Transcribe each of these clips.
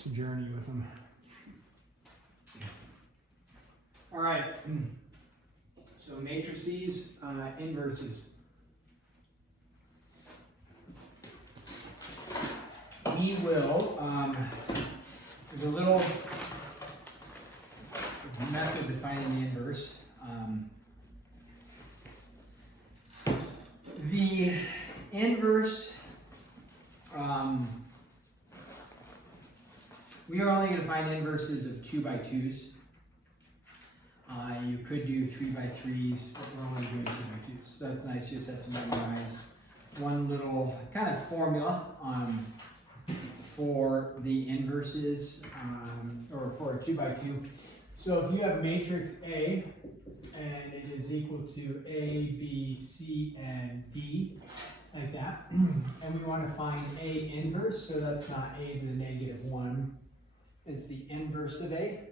It's a journey with them. All right. So matrices, inverses. We will, there's a little method to finding the inverse. The inverse, we are only going to find inverses of 2 by 2s. You could do 3 by 3s, but we're only doing 2 by 2s. So that's nice, you just have to memorize one little kind of formula for the inverses, or for a 2 by 2. So if you have matrix A, and it is equal to A, B, C, and D, like that, and we want to find A inverse, so that's not A to the negative 1, it's the inverse of A.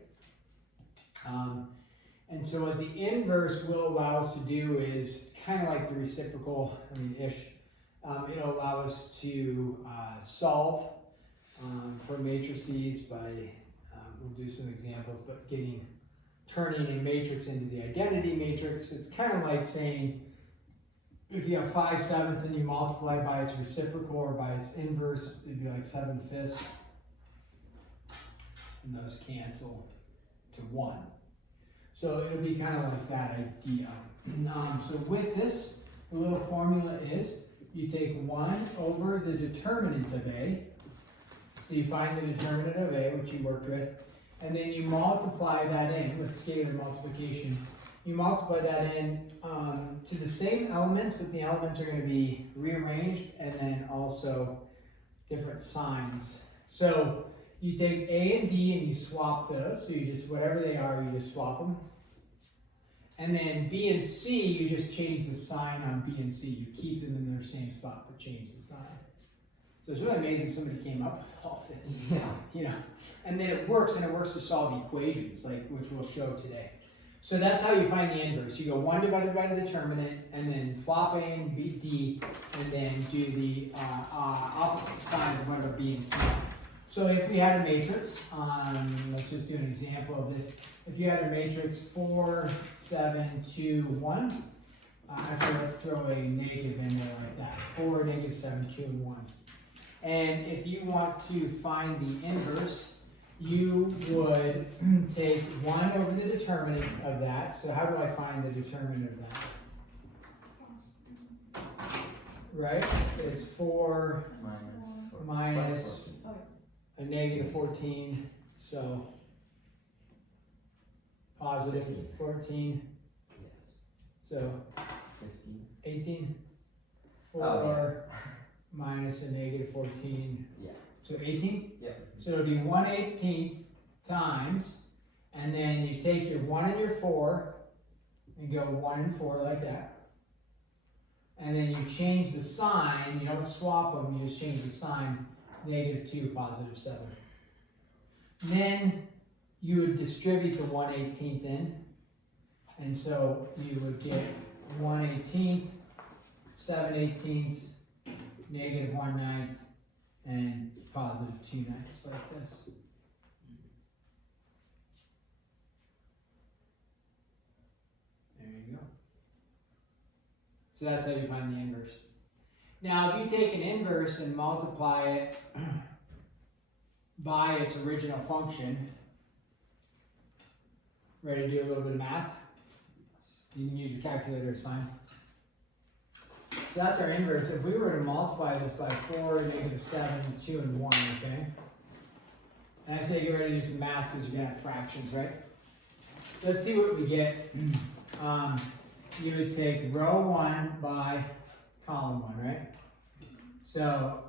And so what the inverse will allow us to do is kind of like the reciprocal, it'll allow us to solve for matrices by, we'll do some examples, but turning a matrix into the identity matrix. It's kind of like saying, if you have 5/7 and you multiply by its reciprocal or by its inverse, it'd be like 7/5. And those cancel to 1. So it'll be kind of like that idea. So with this, the little formula is, you take 1 over the determinant of A. So you find the determinant of A, which you worked with, and then you multiply that in with scalar multiplication. You multiply that in to the same elements, but the elements are going to be rearranged and then also different signs. So you take A and D and you swap those. So you just, whatever they are, you just swap them. And then B and C, you just change the sign on B and C. You keep them in their same spot, but change the sign. So it's really amazing somebody came up with all this. Yeah. And then it works, and it works to solve equations, which we'll show today. So that's how you find the inverse. You go 1 divided by the determinant, and then flop A and B, D, and then do the opposite signs of whatever B and C. So if we had a matrix, let's just do an example of this. If you had a matrix 4, 7, 2, 1, actually let's throw a negative in there like that. 4, negative 7, 2, and 1. And if you want to find the inverse, you would take 1 over the determinant of that. So how do I find the determinant of that? Right? It's 4 minus a negative 14, so positive 14, so 18, 4 minus a negative 14, so 18? So it'll be 1/18 times, and then you take your 1 and your 4, and go 1 and 4 like that. And then you change the sign, you don't swap them, you just change the sign, -2, +7. Then you would distribute the 1/18 in, and so you would get 1/18, 7/18, -1/9, and +2/9, like this. There you go. So that's how you find the inverse. Now, if you take an inverse and multiply it by its original function, ready to do a little bit of math? You can use your calculator, it's fine. So that's our inverse. If we were to multiply this by 4, -7, 2, and 1, okay? And I say get ready to do some math because you're going to have fractions, right? Let's see what we get. You would take row 1 by column 1, right? So,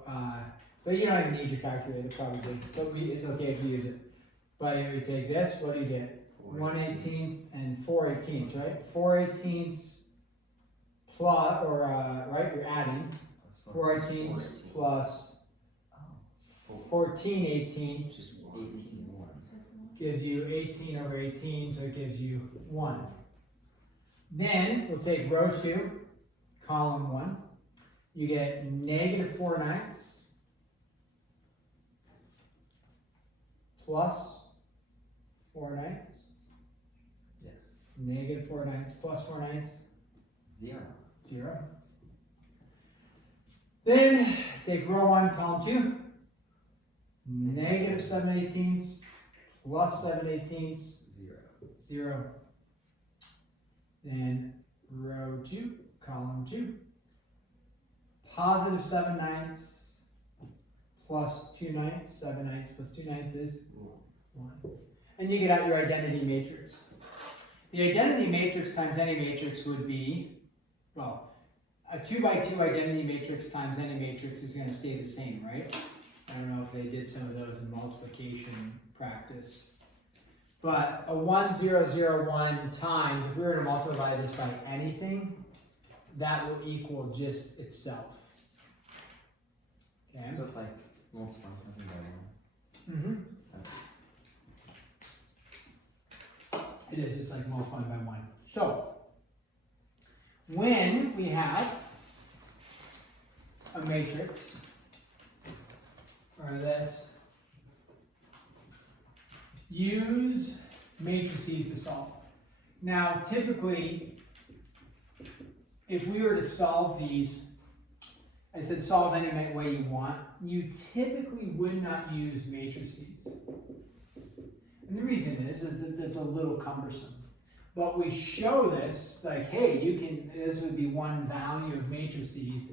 but you don't even need your calculator probably, but it's okay if you use it. But if we take this, what do you get? 1/18 and 4/18, right? 4/18 plus, or right, you're adding 4/18 plus 14/18 gives you 18 over 18, so it gives you 1. Then we'll take row 2, column 1. You get -4/9 plus 4/9. Yes. Negative 4/9 plus 4/9. 0. 0. Then take row 1, column 2. Negative 7/18 plus 7/18. 0. 0. Then row 2, column 2. Positive 7/9 plus 2/9. 7/9 plus 2/9 is 1. And you get out your identity matrix. The identity matrix times any matrix would be, well, a 2 by 2 identity matrix times any matrix is going to stay the same, right? I don't know if they did some of those in multiplication practice. But a 1, 0, 0, 1 times, if we were to multiply this by anything, that will equal just itself. Okay? So it's like multiplying something by 1. Mm-hmm. Okay. It is, it's like multiplying by 1. So, when we have a matrix, or this, use matrices to solve. Now, typically, if we were to solve these, I said solve any way you want, you typically would not use matrices. And the reason is that it's a little cumbersome. But we show this, like, hey, you can, this would be one value of matrices,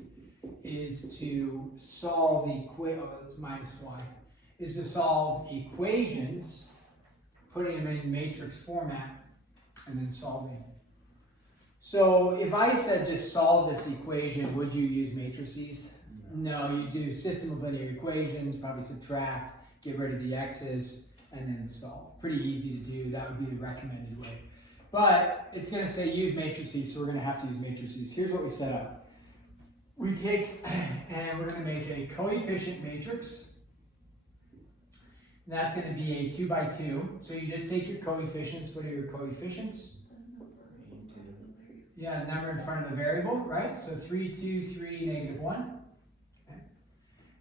is to solve that's minus y, is to solve equations, putting them in matrix format, and then solving. So if I said just solve this equation, would you use matrices? No, you do system of linear equations, probably subtract, get rid of the x's, and then solve. Pretty easy to do, that would be the recommended way. But it's going to say use matrices, so we're going to have to use matrices. Here's what we set up. We take, and we're going to make a coefficient matrix. That's going to be a 2 by 2. So you just take your coefficients. What are your coefficients? Yeah, number in front of the variable, right? So 3, 2, 3, negative 1. Okay.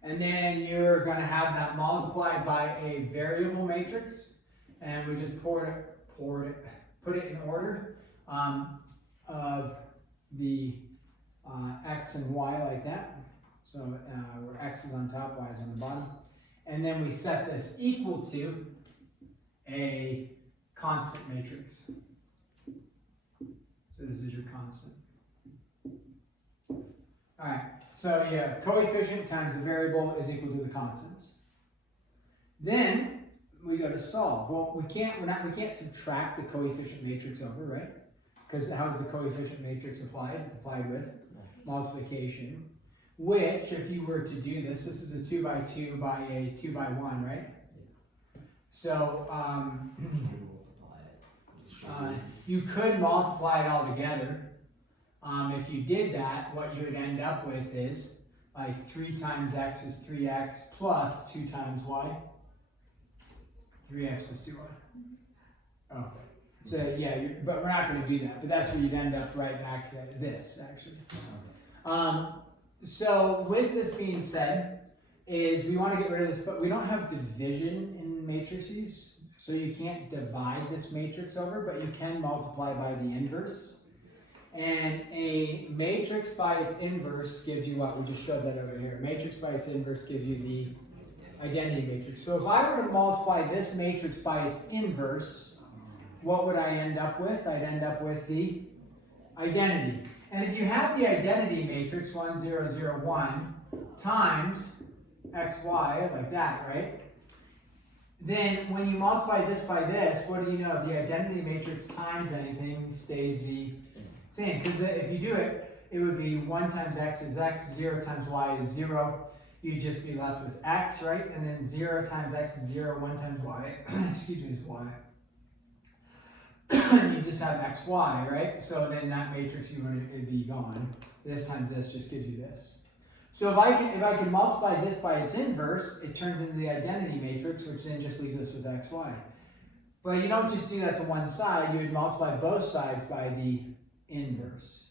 And then you're going to have that multiplied by a variable matrix. And we just put it in order of the x and y like that. So where x is on top, y is on the bottom. And then we set this equal to a constant matrix. So this is your constant. All right, so you have coefficient times the variable is equal to the constants. Then we go to solve. Well, we can't subtract the coefficient matrix over, right? Because how is the coefficient matrix applied? It's applied with multiplication. Which, if you were to do this is a 2 by 2 by a 2 by 1, right? So you could multiply it all together. If you did that, what you would end up with is like 3 times x is 3x plus 2 times y. 3x plus 2y. Okay. So yeah, but we're not going to do that. But that's where you'd end up right back at this, actually. So with this being said, is we want to get rid of this, but we don't have division in matrices. So you can't divide this matrix over, but you can multiply by the inverse. And a matrix by its inverse gives you what? We just showed that over here. Matrix by its inverse gives you the identity matrix. So if I were to multiply this matrix by its inverse, what would I end up with? I'd end up with the identity. And if you have the identity matrix, 1, 0, 0, 1, times xy, like that, right? Then when you multiply this by this, what do you know? The identity matrix times anything stays the same. Because if you do it, it would be 1 times x is x, 0 times y is 0. You'd just be left with x, right? And then 0 times x is 0, 1 times y, excuse me, is y. You just have xy, right? So then that matrix it'd be gone. This times this just gives you this. So if I can multiply this by its inverse, it turns into the identity matrix, which then just leaves us with xy. But you don't just do that to one side, you would multiply both sides by the inverse.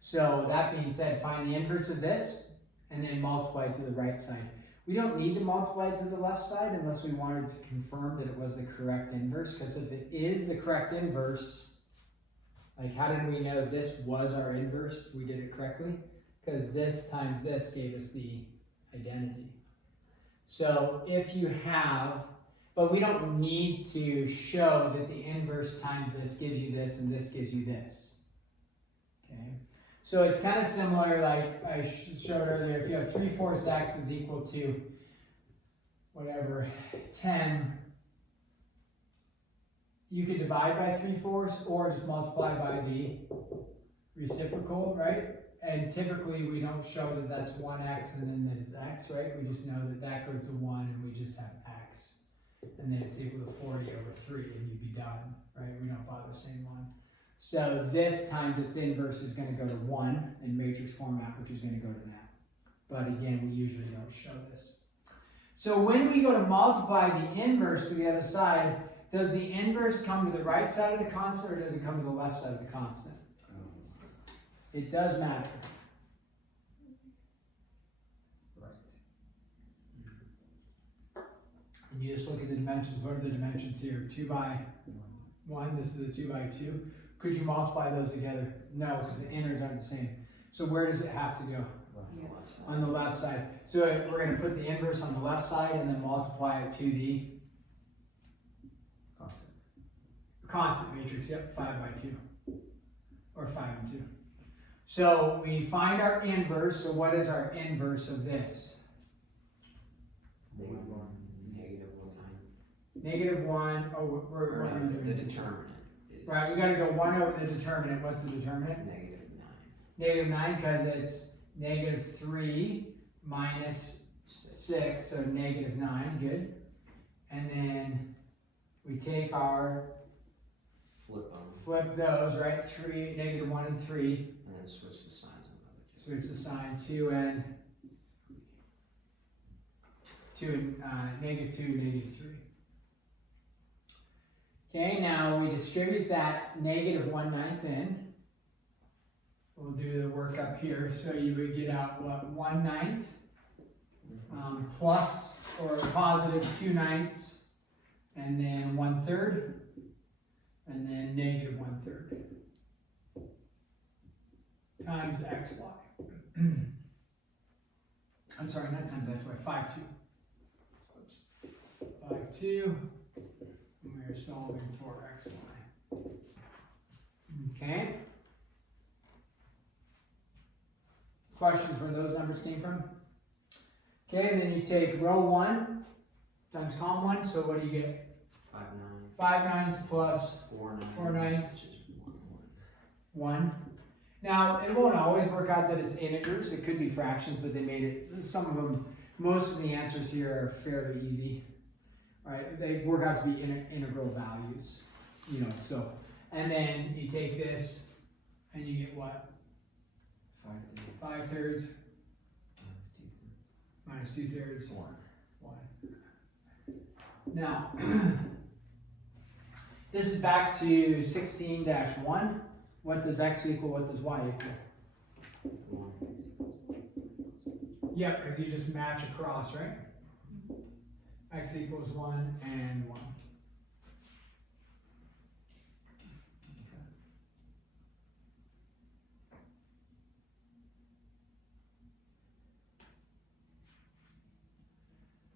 So that being said, find the inverse of this, and then multiply it to the right side. We don't need to multiply it to the left side unless we wanted to confirm that it was the correct inverse, because if it is the correct inverse, like how did we know this was our inverse? We did it correctly? Because this times this gave us the identity. So if you have, but we don't need to show that the inverse times this gives you this and this gives you this. Okay? So it's kind of similar, like I showed earlier, if you have 3/4 x is equal to whatever, 10, you could divide by 3/4 or just multiply by the reciprocal, right? And typically we don't show that that's 1x and then that it's x, right? We just know that that goes to 1 and we just have x. And then it's equal to 40/3 and you'd be done, right? We don't bother saying 1. So this times its inverse is going to go to 1 in matrix format, which is going to go to that. But again, we usually don't show this. So when we go to multiply the inverse to the other side, does the inverse come to the right side of the constant or does it come to the left side of the constant? It does matter. Right. And you just look at the dimensions. What are the dimensions here? 2 by 1. This is the 2 by 2. Could you multiply those together? No, because the innards aren't the same. So where does it have to go? On the left side. So we're going to put the inverse on the left side and then multiply it to the constant matrix. Yep, 5 by 2. Or 5 and 2. So we find our inverse. So what is our inverse of this? Negative 1. Oh, what are we doing? The determinant. Right, we got to go 1 over the determinant. What's the determinant? -9. -9 because it's -3 minus 6, so -9. Good. And then we take our, flip those, right? 3, -1 and 3. And then switch the signs on the other two. Switch the sign 2 and -2, -3. Okay, now we distribute that -1/9 in. We'll do the work up here. So you would get out what, 1/9 plus or positive 2/9, and then 1/3, and then -1/3 times xy. I'm sorry, not times xy, 5/2. Oops. 5/2. We're solving for xy. Okay. Questions where those numbers came from? Okay, and then you take row 1 times column 1, so what do you get? 5/9. 5/9 plus 4/9. 1. Now, it won't always work out that it's integers. It could be fractions, but they made it, some of them, most of the answers here are fairly easy. Right? They work out to be integral values, you know, so. And then you take this and you get what? 5/3 minus 2/3. 1. Now, this is back to 16-1. What does x equal? What does y equal? Yep, because you just match across, right? X equals 1 and 1.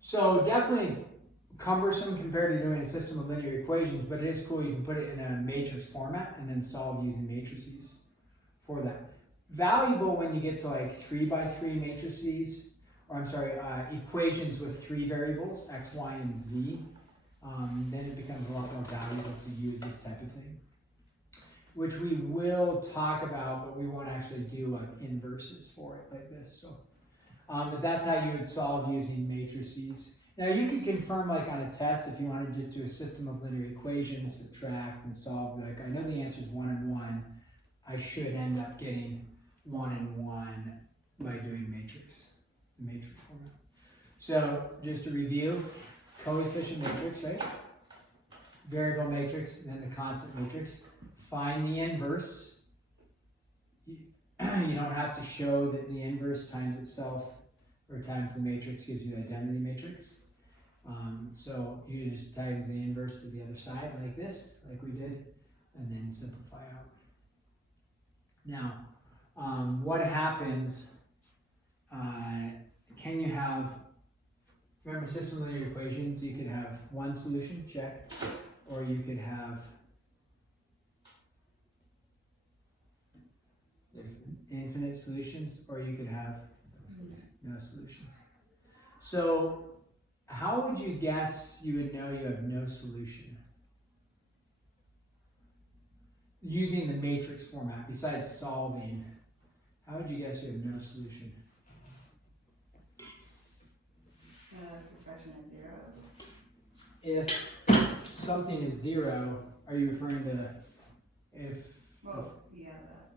So definitely cumbersome compared to doing a system of linear equations, but it is cool. You can put it in a matrix format and then solve using matrices for that. Valuable when you get to like 3x3 matrices, or I'm sorry, equations with 3 variables, x, y, and z. Then it becomes a lot more valuable to use this type of thing, which we will talk about, but we won't actually do inverses for it like this. So if that's how you would solve using matrices. Now you could confirm like on a test if you wanted to just do a system of linear equations, subtract and solve, like I know the answer is 1 and 1. I should end up getting 1 and 1 by doing matrix format. So just to review, coefficient matrix, right? Variable matrix, and then the constant matrix. Find the inverse. You don't have to show that the inverse times itself, or times the matrix gives you the identity matrix. So you just times the inverse to the other side like this, like we did, and then simplify out. Now, what happens, can you have, remember system linear equations, you could have one solution, check, or you could have infinite solutions, or you could have no solutions. So, how would you guess you would know you have no solution? Using the matrix format, besides solving, how would you guess you have no solution? The fraction is 0. If something is 0, are you referring to if? Well, yeah, that.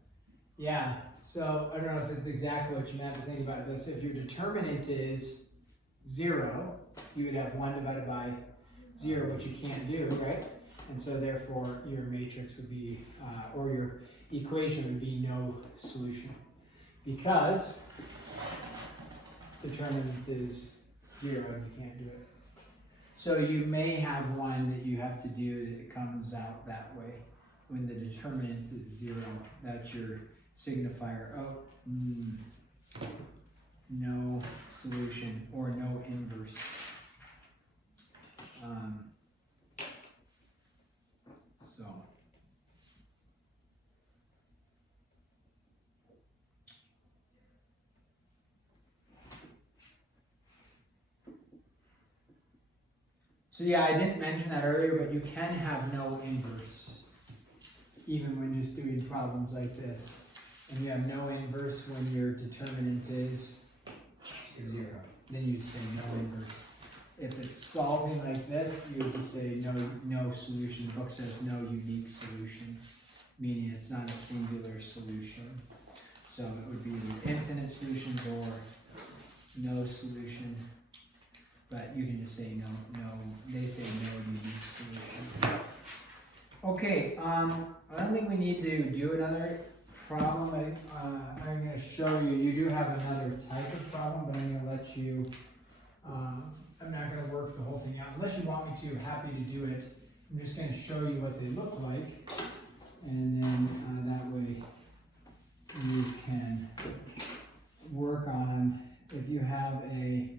Yeah, so I don't know if it's exactly what you meant, but think about this. If your determinant is 0, you would have 1 divided by 0, which you can't do, right? And so therefore your matrix would be, or your equation would be no solution. Because determinant is 0 and you can't do it. So you may have one that you have to do that comes out that way. When the determinant is 0, that's your signifier. Oh, no solution or no inverse. So. So yeah, I didn't mention that earlier, but you can have no inverse, even when just doing problems like this. And you have no inverse when your determinant is 0. Then you say no inverse. If it's solving like this, you would just say no solution. The book says no unique solution, meaning it's not a singular solution. So it would be infinite solutions or no solution. But you can just say no, they say no unique solution. Okay, I don't think we need to do another problem. I'm going to show you, you do have another type of problem, but I'm going to let you, I'm not going to work the whole thing out. Unless you want me to, happy to do it. I'm just going to show you what they look like, and then that way you can work on them. If you have a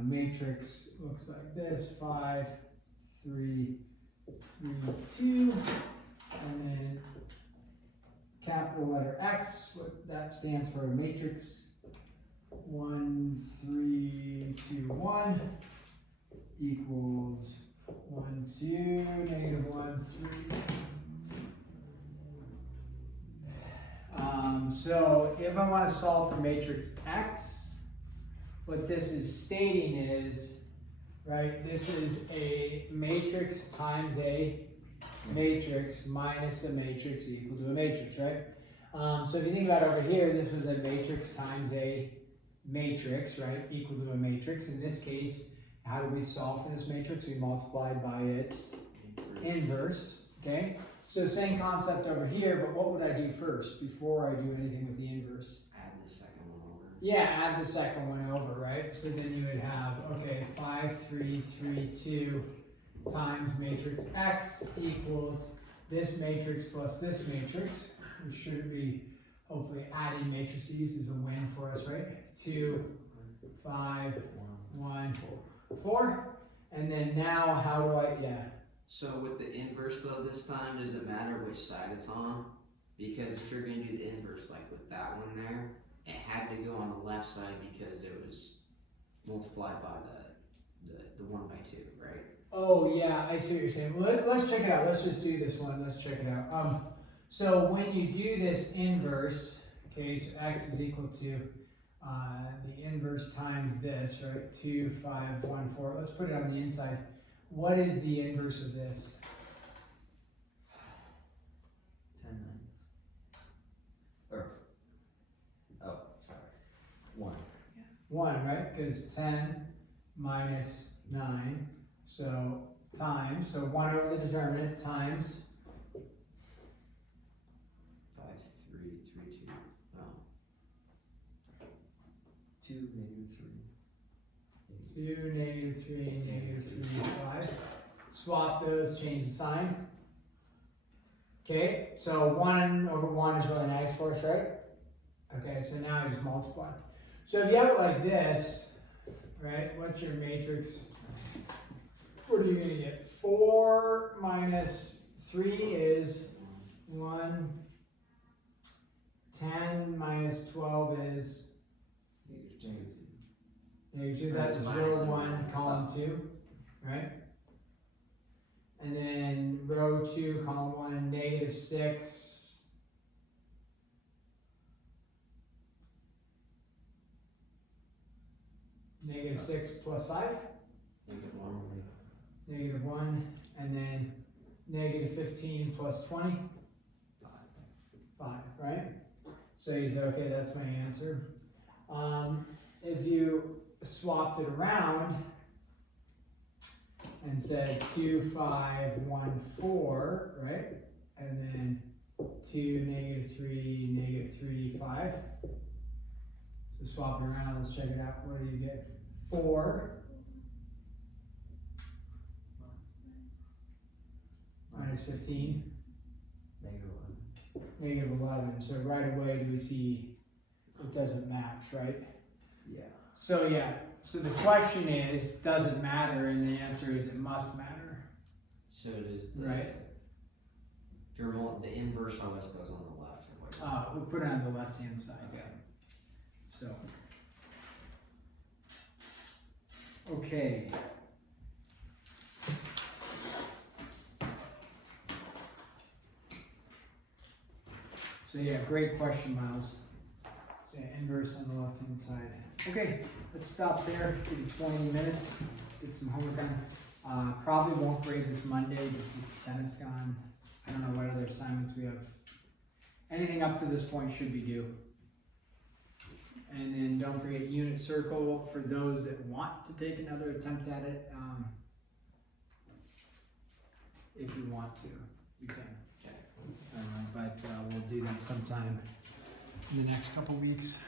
matrix, looks like this, 5, 3, 3, 2, and then capital letter X, what that stands for, a matrix 1, 3, 2, 1 equals 1, 2, negative 1, 3. So if I want to solve for matrix X, what this is stating is, right, this is a matrix times a matrix minus a matrix equal to a matrix, right? So if you think about over here, this was a matrix times a matrix, right, equal to a matrix. In this case, how do we solve for this matrix? We multiplied by its inverse, okay? So same concept over here, but what would I do first before I do anything with the inverse? Add the second one over. Yeah, add the second one over, right? So then you would have, okay, 5, 3, 3, 2 times matrix X equals this matrix plus this matrix, which should be, hopefully adding matrices is a win for us, right? 2, 5, 1, 4. And then now how do I, yeah. So with the inverse though this time, does it matter which side it's on? Because if you're going to do the inverse like with that one there, it had to go on the left side because it was multiplied by the 1 by 2, right? Oh yeah, I see what you're saying. Well, let's check it out. Let's just do this one. Let's check it out. So when you do this inverse, okay, so X is equal to the inverse times this, right? 2, 5, 1, 4. Let's put it on the inside. What is the inverse of this? 10, 9. Or, oh, sorry. 1. 1, right? Because 10 minus 9, so times, so 1 over the determinant times 5, 3, 3, 2. Oh. 2, negative 2, -3, -3, 5. Swap those, change the sign. Okay, so 1 over 1 is really nice for us, right? Okay, so now I just multiply. So if you have it like this, right, what's your matrix? What are you gonna get? 4 minus 3 is 1. 10 minus 12 is -2. That's That's row minus 1, column 2, right? And then row 2, column 1, -6. -6 plus 5, -1, and then -15 plus 20, 5, right? So you say, okay, that's my answer. If you swapped it around and said 2, 5, 1, 4, right? And then 2, -3, -3, 5. So swap it around, let's check it out. What do you get? 4 minus 15. -11. So right away do we see it doesn't match, right? Yeah. So yeah, so the question is, does it matter? And the answer is it must matter. So does the, Right. the inverse always goes on the left. Or what? We'll put it on the left-hand side. Okay. So. Okay. So yeah, great question, Miles. So yeah, inverse on the left-hand side. Okay, let's stop there, give you 20 minutes, get some homework done. Probably won't grade this Monday, just with Dennis gone. I don't know what other assignments we have. Anything up to this point should be due. And then don't forget unit circle for those that want to take another attempt at it. If you want to, you can. But we'll do that sometime in the next couple weeks.